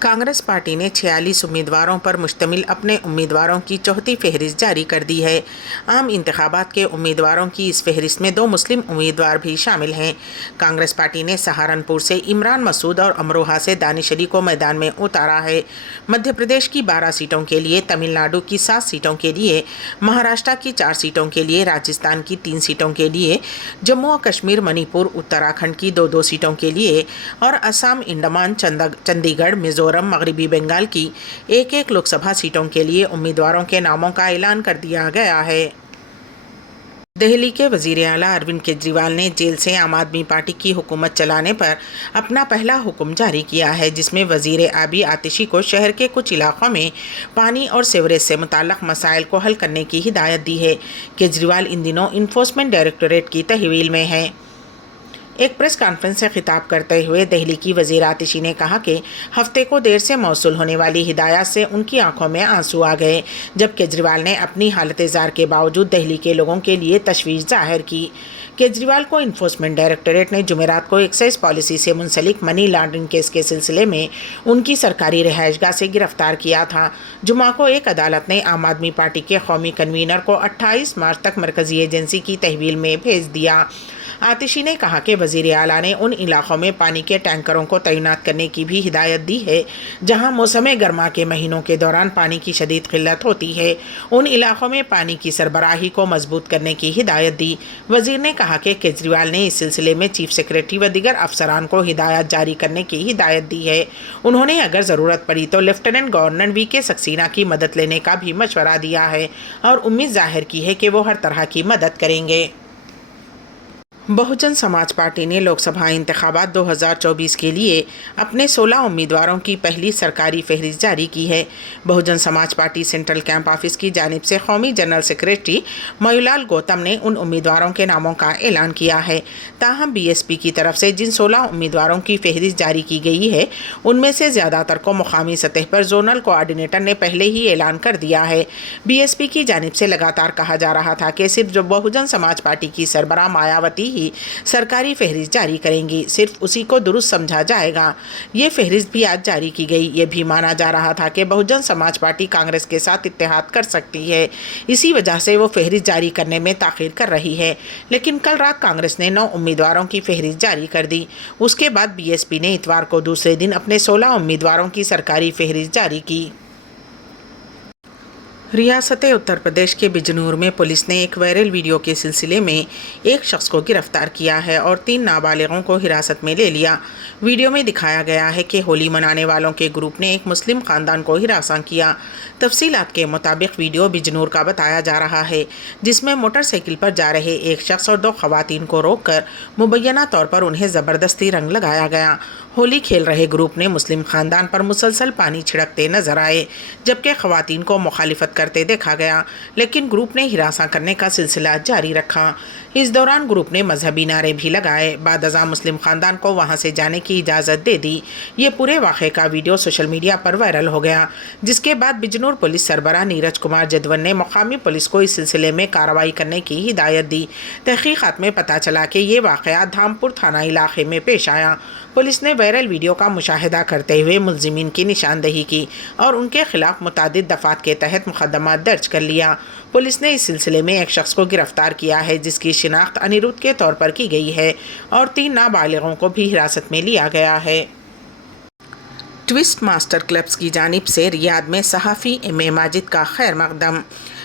Congress party نے 46 امیدواروں پر مشتمل اپنے امیدواروں کی چوتھی فہرست جاری کر دی ہے۔ عام انتخابات کے امیدواروں کی اس فہرست میں 2 مسلم امیدوار بھی شامل ہیں۔ کانگریس پارٹی نے سہارنپور سے عمران مسعود اور امروہہ سے دانش علی کو میدان میں اتارا ہے۔ مدھیہ پردیش کی 12 سیٹوں کے لیے، تمل ناڈو کی 7 سیٹوں کے لیے، مہاراشٹر کی 4 سیٹوں کے لیے، راجستھان کی 3 سیٹوں کے لیے، جموں و کشمیر، منی پور، اتراکھنڈ کی 2 سیٹوں کے لیے اور آسام، انڈمان، چندی گڑھ، میزورم، مغربی بنگال کی 1 لوک سبھا سیٹوں کے لیے امیدواروں کے ناموں کا اعلان کر دیا گیا ہے۔ دہلی کے وزیر اعلیٰ اروند کیجریوال نے جیل سے عام آدمی پارٹی کی حکومت چلانے پر اپنا پہلا حکم جاری کیا ہے، جس میں وزیر آبی آتشی کو شہر کے کچھ علاقوں میں پانی اور سیوریج سے متعلق مسائل کو حل کرنے کی ہدایت دی ہے۔ کیجریوال ان دنوں انفورسمنٹ ڈائریکٹوریٹ کی تحویل میں ہیں۔ ایک پریس کانفرنس سے خطاب کرتے ہوئے دہلی کی وزیر آتشی نے کہا کہ ہفتے کو دیر سے موصول ہونے والی ہدایات سے ان کی آنکھوں میں آنسو آ گئے، جب کیجریوال نے اپنی حالت زار کے باوجود دہلی کے لوگوں کے لیے تشویش ظاہر کی۔ کیجریوال کو انفورسمنٹ ڈائریکٹوریٹ نے جمعرات کو ایکسائز پالیسی سے منسلک منی لانڈرنگ کیس کے سلسلے میں ان کی سرکاری رہائش گاہ سے گرفتار کیا تھا۔ جمعہ کو ایک عدالت نے عام آدمی پارٹی کے قومی کنوینر کو 28 مارچ تک مرکزی ایجنسی کی تحویل میں بھیج دیا۔ آتشی نے کہا کہ وزیر اعلیٰ نے ان علاقوں میں پانی کے ٹینکروں کو تعینات کرنے کی بھی ہدایت دی ہے جہاں موسم گرما کے مہینوں کے دوران پانی کی شدید قلت ہوتی ہے۔ ان علاقوں میں پانی کی سربراہی کو مضبوط کرنے کی ہدایت دی۔ وزیر نے کہا کہ کیجریوال نے اس سلسلے میں چیف سیکرٹری و دیگر افسران کو ہدایات جاری کرنے کی ہدایت دی ہے۔ انہوں نے اگر ضرورت پڑی تو لیفٹیننٹ گورنر وی کے سکسینہ کی مدد لینے کا بھی مشورہ دیا ہے اور امید ظاہر کی ہے کہ وہ ہر طرح کی مدد کریں گے۔ بہوجن سماج پارٹی نے لوک سبھا انتخابات 2024 کے لیے اپنے 16 امیدواروں کی پہلی سرکاری فہرست جاری کی ہے۔ بہوجن سماج پارٹی سینٹرل کیمپ آفس کی جانب سے قومی جنرل سیکرٹری میولال گوتم نے ان امیدواروں کے ناموں کا اعلان کیا ہے۔ تاہم بی ایس پی کی طرف سے جن 16 امیدواروں کی فہرست جاری کی گئی ہے ان میں سے زیادہ تر کو مقامی سطح پر زونل کوآرڈینیٹر نے پہلے ہی اعلان کر دیا ہے۔ بی ایس پی کی جانب سے لگاتار کہا جا رہا تھا کہ صرف جو بہوجن سماج پارٹی کی سربراہ مایاوتی سرکاری فہرست جاری کریں گی، صرف اسی کو درست سمجھا جائے گا۔ یہ فہرست بھی آج جاری کی گئی۔ یہ بھی مانا جا رہا تھا کہ بہوجن سماج پارٹی کانگریس کے ساتھ اتحاد کر سکتی ہے، اسی وجہ سے وہ فہرست جاری کرنے میں تاخیر کر رہی ہے، لیکن کل رات کانگریس نے 9 امیدواروں کی فہرست جاری کر دی۔ اس کے بعد بی ایس پی نے اتوار کو دوسرے دن اپنے 16 امیدواروں کی سرکاری فہرست جاری کی۔ ریاست اتر پردیش کے بجنور میں پولیس نے ایک وائرل ویڈیو کے سلسلے میں ایک شخص کو گرفتار کیا ہے اور 3 نابالغوں کو حراست میں لے لیا۔ ویڈیو میں دکھایا گیا ہے کہ ہولی منانے والوں کے گروپ نے ایک مسلم خاندان کو ہراساں کیا۔ تفصیلات کے مطابق ویڈیو بجنور کا بتایا جا رہا ہے، جس میں موٹر سائیکل پر جا رہے ایک شخص اور 2 خواتین کو روک کر مبینہ طور پر انہیں زبردستی رنگ لگایا گیا۔ ہولی کھیل رہے گروپ نے مسلم خاندان پر مسلسل پانی چھڑکتے نظر آئے، جبکہ خواتین کو مخالفت کرتے دیکھا گیا، لیکن گروپ نے ہراساں کرنے کا سلسلہ جاری رکھا۔ اس دوران گروپ نے مذہبی نعرے بھی لگائے۔ بعد ازاں مسلم خاندان کو وہاں سے جانے کی اجازت دے دی۔ یہ پورے واقعے کا ویڈیو سوشل میڈیا پر وائرل ہو گیا، جس کے بعد بجنور پولیس سربراہ نیرج کمار جدون نے مقامی پولیس کو اس سلسلے میں کارروائی کرنے کی ہدایت دی۔ تحقیقات میں پتہ چلا کہ یہ واقعہ دھامپور تھانہ علاقے میں پیش آیا۔ پولیس نے وائرل ویڈیو کا مشاہدہ کرتے ہوئے ملزمین کی نشاندہی کی اور ان کے خلاف متعدد دفعات کے تحت مقدمات درج کر لیا۔ پولیس نے اس سلسلے میں ایک شخص کو گرفتار کیا ہے، جس کی شناخت انیرودھ کے طور پر کی گئی ہے، اور 3 نابالغوں کو بھی حراست میں لیا گیا ہے۔ ٹوسٹ ماسٹر کلبز کی جانب سے ریاض میں صحافی ایم اے ماجد کا خیر مقدم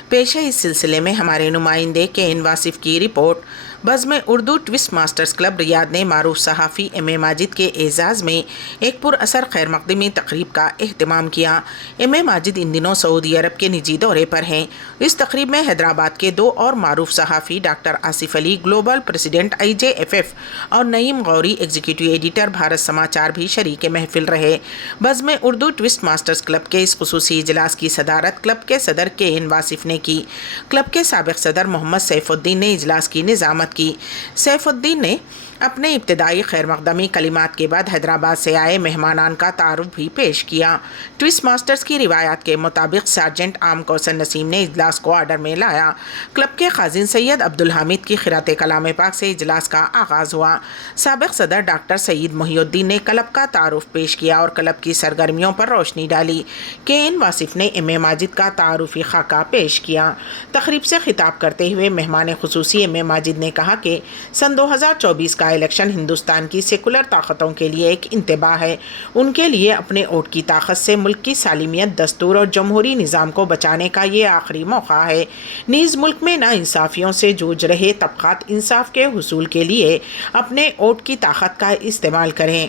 پیش ہے۔ اس سلسلے میں ہمارے نمائندے کے این واصف کی رپورٹ۔ بزم اردو ٹوسٹ ماسٹرز کلب ریاض نے معروف صحافی ایم اے ماجد کے اعزاز میں ایک پر اثر خیر مقدمی تقریب کا اہتمام کیا۔ ایم اے ماجد ان دنوں سعودی عرب کے نجی دورے پر ہیں۔ اس تقریب میں حیدرآباد کے 2 اور معروف صحافی ڈاکٹر آصف علی گلوبل پریزیڈنٹ IJFF اور نعیم غوری ایگزیکٹو ایڈیٹر بھارت سماچار بھی شریک محفل رہے۔ بزم اردو ٹوسٹ ماسٹرز کلب کے اس خصوصی اجلاس کی صدارت کلب کے صدر کے این واصف نے کی۔ کلب کے سابق صدر محمد سیف الدین نے اجلاس کی نظامت خدمات کی۔ سیف الدین نے اپنے ابتدائی خیر مقدمی کلمات کے بعد حیدرآباد سے آئے مہمانان کا تعارف بھی پیش کیا۔ ٹوئسٹ ماسٹرز کی روایات کے مطابق سارجنٹ عام کوثر نسیم نے اجلاس کو آرڈر میں لایا۔ کلب کے خازن سید عبدالحمید کی خیرات کلام پاک سے اجلاس کا آغاز ہوا۔ سابق صدر ڈاکٹر سعید محی الدین نے کلب کا تعارف پیش کیا اور کلب کی سرگرمیوں پر روشنی ڈالی۔ کے این واصف نے ایم اے ماجد کا تعارفی خاکہ پیش کیا۔ تقریب سے خطاب کرتے ہوئے مہمان خصوصی ایم اے ماجد نے کہا کہ سن 2024 کا الیکشن ہندوستان کی سیکولر طاقتوں کے لیے ایک انتباہ ہے۔ ان کے لیے اپنے ووٹ کی طاقت سے ملک کی سالمیت، دستور اور جمہوری نظام کو بچانے کا یہ آخری موقع ہے۔ نیز ملک میں ناانصافیوں سے جوجھ رہے طبقات انصاف کے حصول کے لیے اپنے ووٹ کی طاقت کا استعمال کریں۔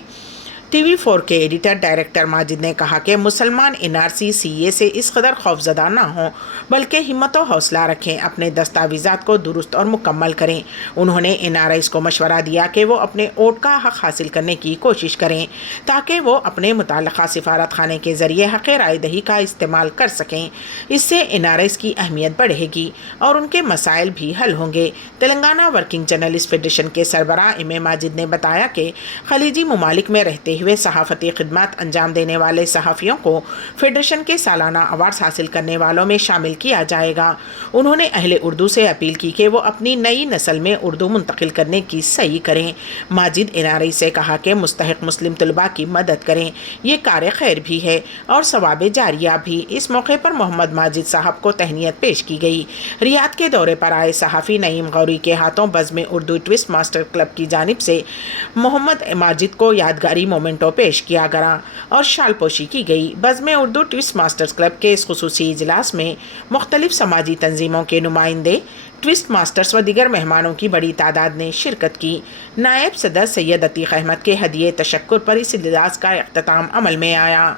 ٹی وی 4 کے ایڈیٹر ڈائریکٹر ماجد نے کہا کہ مسلمان این آر سی سی اے سے اس قدر خوفزدہ نہ ہوں بلکہ ہمت و حوصلہ رکھیں، اپنے دستاویزات کو درست اور مکمل کریں۔ انہوں نے این آر آئیز کو مشورہ دیا کہ وہ اپنے ووٹ کا حق حاصل کرنے کی کوشش کریں تاکہ وہ اپنے متعلقہ سفارت خانے کے ذریعے حق رائے دہی کا استعمال کر سکیں۔ اس سے این آر آئیز کی اہمیت بڑھے گی اور ان کے مسائل بھی حل ہوں گے۔ تلنگانہ ورکنگ جرنلسٹ فیڈریشن کے سربراہ ایم اے ماجد نے بتایا کہ خلیجی ممالک میں رہتے ہوئے صحافتی خدمات انجام دینے والے صحافیوں کو فیڈریشن کے سالانہ ایوارڈز حاصل کرنے والوں میں شامل کیا جائے گا۔ انہوں نے اہل اردو سے اپیل کی کہ وہ اپنی نئی نسل میں اردو منتقل کرنے کی سعی کریں۔ ماجد این آر آئی سے کہا کہ مستحق مسلم طلباء کی مدد کریں، یہ کار خیر بھی ہے اور ثواب جاریہ بھی۔ اس موقع پر محمد ماجد صاحب کو تہنیت پیش کی گئی۔ ریاض کے دورے پر آئے صحافی نعیم غوری کے ہاتھوں بزم اردو ٹوئسٹ ماسٹر کلب کی جانب سے محمد ماجد کو یادگاری مومنٹو پیش کیا گیا اور شال پوشی کی گئی۔ بزم اردو ٹوئسٹ ماسٹرز کلب کے اس خصوصی اجلاس میں مختلف سماجی تنظیموں کے نمائندے، ٹوئسٹ ماسٹرز و دیگر مہمانوں کی بڑی تعداد نے شرکت کی۔ نائب صدر سید عتیق احمد کے ہدیہ تشکر پر اس اجلاس کا اختتام عمل میں آیا۔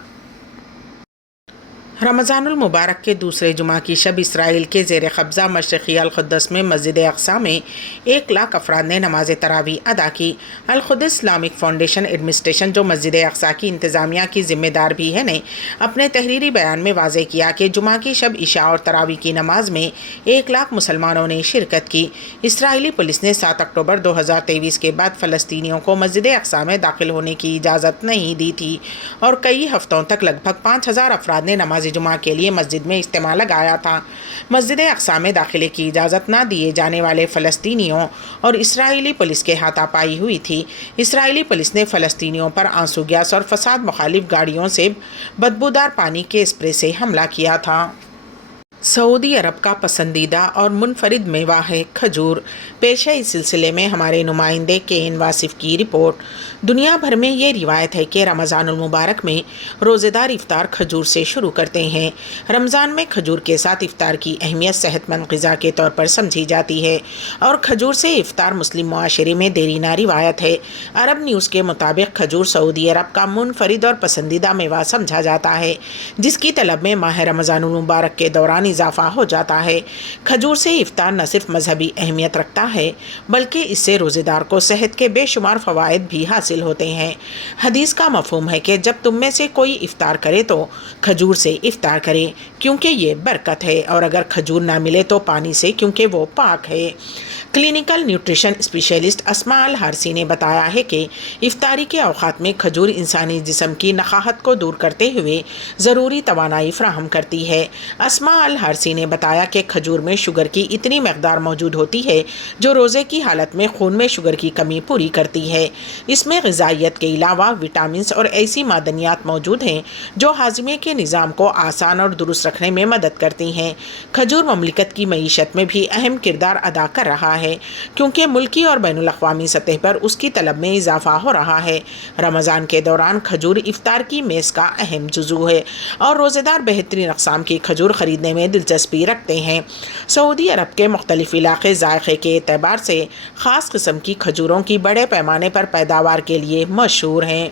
رمضان المبارک کے دوسرے جمعہ کی شب اسرائیل کے زیر قبضہ مشرقی القدس میں مسجد اقصیٰ میں 1,00,000 افراد نے نماز تراویح ادا کی۔ القدس اسلامک فاؤنڈیشن ایڈمنسٹریشن، جو مسجد اقصیٰ کی انتظامیہ کی ذمہ دار بھی ہے، نے اپنے تحریری بیان میں واضح کیا کہ جمعہ کی شب عشاء اور تراویح کی نماز میں 1,00,000 مسلمانوں نے شرکت کی۔ اسرائیلی پولیس نے 7 اکتوبر 2023 کے بعد فلسطینیوں کو مسجد اقصیٰ میں داخل ہونے کی اجازت نہیں دی تھی اور کئی ہفتوں تک لگ بھگ 5,000 افراد نے نماز جمعہ کے لیے مسجد میں اجتماع لگایا تھا۔ مسجد اقصیٰ میں داخلے کی اجازت نہ دیے جانے والے فلسطینیوں اور اسرائیلی پولیس کے ہاتھا پائی ہوئی تھی۔ اسرائیلی پولیس نے فلسطینیوں پر آنسو گیس اور فساد مخالف گاڑیوں سے بدبودار پانی کے اسپرے سے حملہ کیا تھا۔ سعودی عرب کا پسندیدہ اور منفرد میوہ ہے کھجور۔ پیش ہے اس سلسلے میں ہمارے نمائندے کے این واصف کی رپورٹ۔ دنیا بھر میں یہ روایت ہے کہ رمضان المبارک میں روزے دار افطار کھجور سے شروع کرتے ہیں۔ رمضان میں کھجور کے ساتھ افطار کی اہمیت صحت مند غذا کے طور پر سمجھی جاتی ہے اور کھجور سے افطار مسلم معاشرے میں دیرینہ روایت ہے۔ عرب نیوز کے مطابق کھجور سعودی عرب کا منفرد اور پسندیدہ میوہ سمجھا جاتا ہے، جس کی طلب میں ماہ رمضان المبارک کے دوران اضافہ ہو جاتا ہے۔ کھجور سے افطار نہ صرف مذہبی اہمیت رکھتا ہے بلکہ اس سے روزے دار کو صحت کے بے شمار فوائد بھی حاصل ہوتے ہیں۔ حدیث کا مفہوم ہے کہ جب تم میں سے کوئی افطار کرے تو کھجور سے افطار کرے کیونکہ یہ برکت ہے، اور اگر کھجور نہ ملے تو پانی سے کیونکہ وہ پاک ہے۔ کلینیکل نیوٹریشن اسپیشلسٹ اسماء الحارثی نے بتایا ہے کہ افطاری کے اوقات میں کھجور انسانی جسم کی نقاہت کو دور کرتے ہوئے ضروری توانائی فراہم کرتی ہے۔ اسماء الحارثی نے بتایا کہ کھجور میں شوگر کی اتنی مقدار موجود ہوتی ہے جو روزے کی حالت میں خون میں شوگر کی کمی پوری کرتی ہے۔ اس میں غذائیت کے علاوہ وٹامنز اور ایسی معدنیات موجود ہیں جو ہاضمے کے نظام کو آسان اور درست رکھنے میں مدد کرتی ہیں۔ کھجور مملکت کی معیشت میں بھی اہم کردار ادا کر رہا ہے کیونکہ ملکی اور بین الاقوامی سطح پر اس کی طلب میں اضافہ ہو رہا ہے۔ رمضان کے دوران کھجور افطار کی میز کا اہم جزو ہے اور روزے دار بہترین اقسام کی کھجور خریدنے میں دلچسپی رکھتے ہیں۔ سعودی عرب کے مختلف علاقے ذائقے کے اعتبار سے خاص قسم کی کھجوروں کی بڑے پیمانے پر پیداوار کے لیے مشہور ہیں۔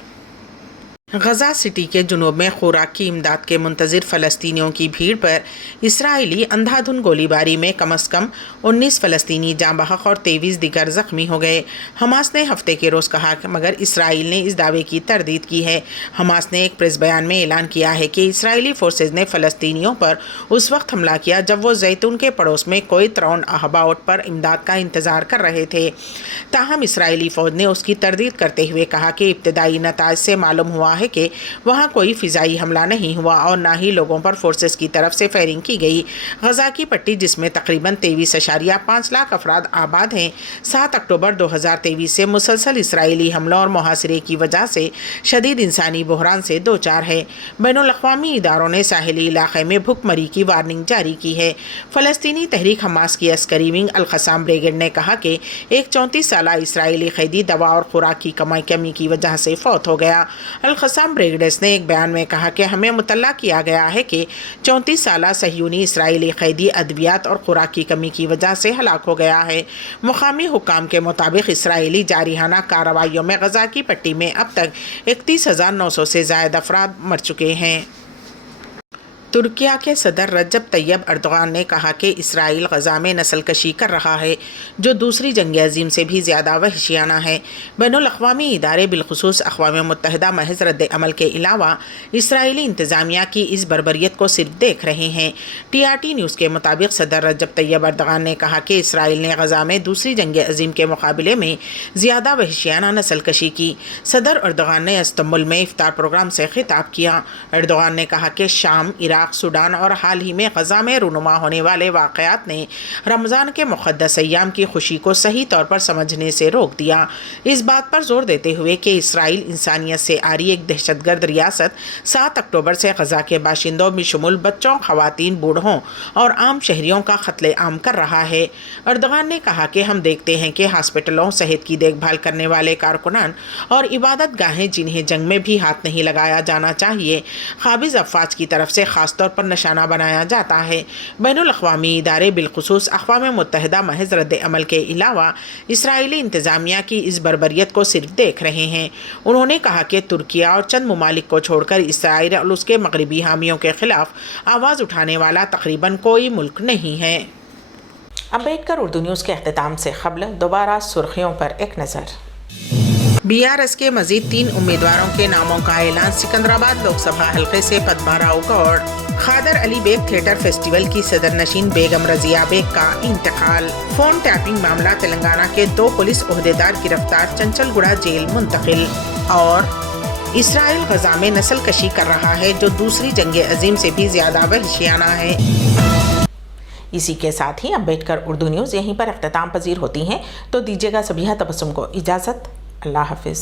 غزہ سٹی کے جنوب میں خوراک کی امداد کے منتظر فلسطینیوں کی بھیڑ پر اسرائیلی اندھا دھند گولی باری میں کم از کم 19 فلسطینی جاں بحق اور 23 دیگر زخمی ہو گئے۔ حماس نے ہفتے کے روز کہا مگر اسرائیل نے اس دعوے کی تردید کی ہے۔ حماس نے ایک پریس بیان میں اعلان کیا ہے کہ اسرائیلی فورسز نے فلسطینیوں پر اس وقت حملہ کیا جب وہ زیتون کے پڑوس میں کوئی ترون اہباؤٹ پر امداد کا انتظار کر رہے تھے۔ تاہم اسرائیلی فوج نے اس کی تردید کرتے ہوئے کہا کہ ابتدائی نتائج سے معلوم ہوا ہے کہ وہاں کوئی فضائی حملہ نہیں ہوا اور نہ ہی لوگوں پر فورسز کی طرف سے فائرنگ کی گئی۔ غزہ کی پٹی جس میں تقریباً 23.5 لاکھ افراد آباد ہیں 7 اکتوبر 2023 سے مسلسل اسرائیلی حملوں اور محاصرے کی وجہ سے شدید انسانی بحران سے دوچار ہے۔ بین الاقوامی اداروں نے ساحلی علاقے میں بھوک مری کی وارننگ جاری کی ہے۔ فلسطینی تحریک حماس کی عسکری ونگ القسام بریگیڈ نے کہا کہ ایک 34 سالہ اسرائیلی قیدی دوا اور خوراک کی کمی کی وجہ سے فوت ہو گیا۔ القسام بریگیڈس نے ایک بیان میں کہا کہ ہمیں مطلع کیا گیا ہے کہ 34 سالہ صہیونی اسرائیلی قیدی ادویات اور خوراک کی کمی کی وجہ سے ہلاک ہو گیا ہے۔ مقامی حکام کے مطابق اسرائیلی جارحانہ کارروائیوں میں غزہ کی پٹی میں اب تک 31,900 سے زائد افراد مر چکے ہیں۔ ترکیہ کے صدر رجب طیب اردوغان نے کہا کہ اسرائیل غزہ میں نسل کشی کر رہا ہے جو دوسری جنگ عظیم سے بھی زیادہ وحشیانہ ہے۔ بین الاقوامی ادارے بالخصوص اقوام متحدہ محض رد عمل کے علاوہ اسرائیلی انتظامیہ کی اس بربریت کو صرف دیکھ رہے ہیں۔ TRT نیوز کے مطابق صدر رجب طیب اردوغان نے کہا کہ اسرائیل نے غزہ میں دوسری جنگ عظیم کے مقابلے میں زیادہ وحشیانہ نسل کشی کی۔ صدر اردوغان نے استنبول میں افطار پروگرام سے خطاب کیا۔ اردوغان نے کہا کہ شام، عراق، سوڈان اور حال ہی میں غزہ میں رونما ہونے والے واقعات نے رمضان کے مقدس ایام کی خوشی کو صحیح طور پر سمجھنے سے روک دیا۔ اس بات پر زور دیتے ہوئے کہ اسرائیل انسانیت سے عاری ایک دہشت گرد ریاست 7 اکتوبر سے غزہ کے باشندوں بشمول بچوں، خواتین، بوڑھوں اور عام شہریوں کا قتل عام کر رہا ہے۔ اردوغان نے کہا کہ ہم دیکھتے ہیں کہ ہاسپٹلوں، صحت کی دیکھ بھال کرنے والے کارکنان اور عبادت گاہیں جنہیں جنگ میں بھی ہاتھ نہیں لگایا جانا چاہیے، قابض افواج کی طرف سے خاص طور پر نشانہ بنایا جاتا ہے۔ بین الاقوامی ادارے بالخصوص اقوام متحدہ محض رد عمل کے علاوہ اسرائیلی انتظامیہ کی اس بربریت کو صرف دیکھ رہے ہیں۔ انہوں نے کہا کہ ترکیہ اور چند ممالک کو چھوڑ کر اسرائیل اور اس کے مغربی حامیوں کے خلاف آواز اٹھانے والا تقریباً کوئی ملک نہیں ہے۔ امبیڈکر اردو نیوز کے اختتام سے قبل دوبارہ سرخیوں پر ایک نظر۔ BRS کے مزید 3 امیدواروں کے ناموں کا اعلان۔ سکندرآباد لوک سبھا حلقے سے پدما راؤ گوڑ۔ قادر علی بیگ تھیٹر فیسٹیول کی صدر نشین بیگم رضیہ بیگ کا انتقال۔ فون ٹیپنگ معاملہ تلنگانہ کے 2 پولیس عہدیدار گرفتار، چنچل گڑھا جیل منتقل۔ اور اسرائیل غزہ میں نسل کشی کر رہا ہے جو دوسری جنگ عظیم سے بھی زیادہ وحشیانہ ہے۔ اسی کے ساتھ ہی امبیڈکر اردو نیوز یہیں پر اختتام پذیر ہوتی ہیں، تو دیجیے گا سبیہ تبسم کو اجازت۔ اللہ حافظ۔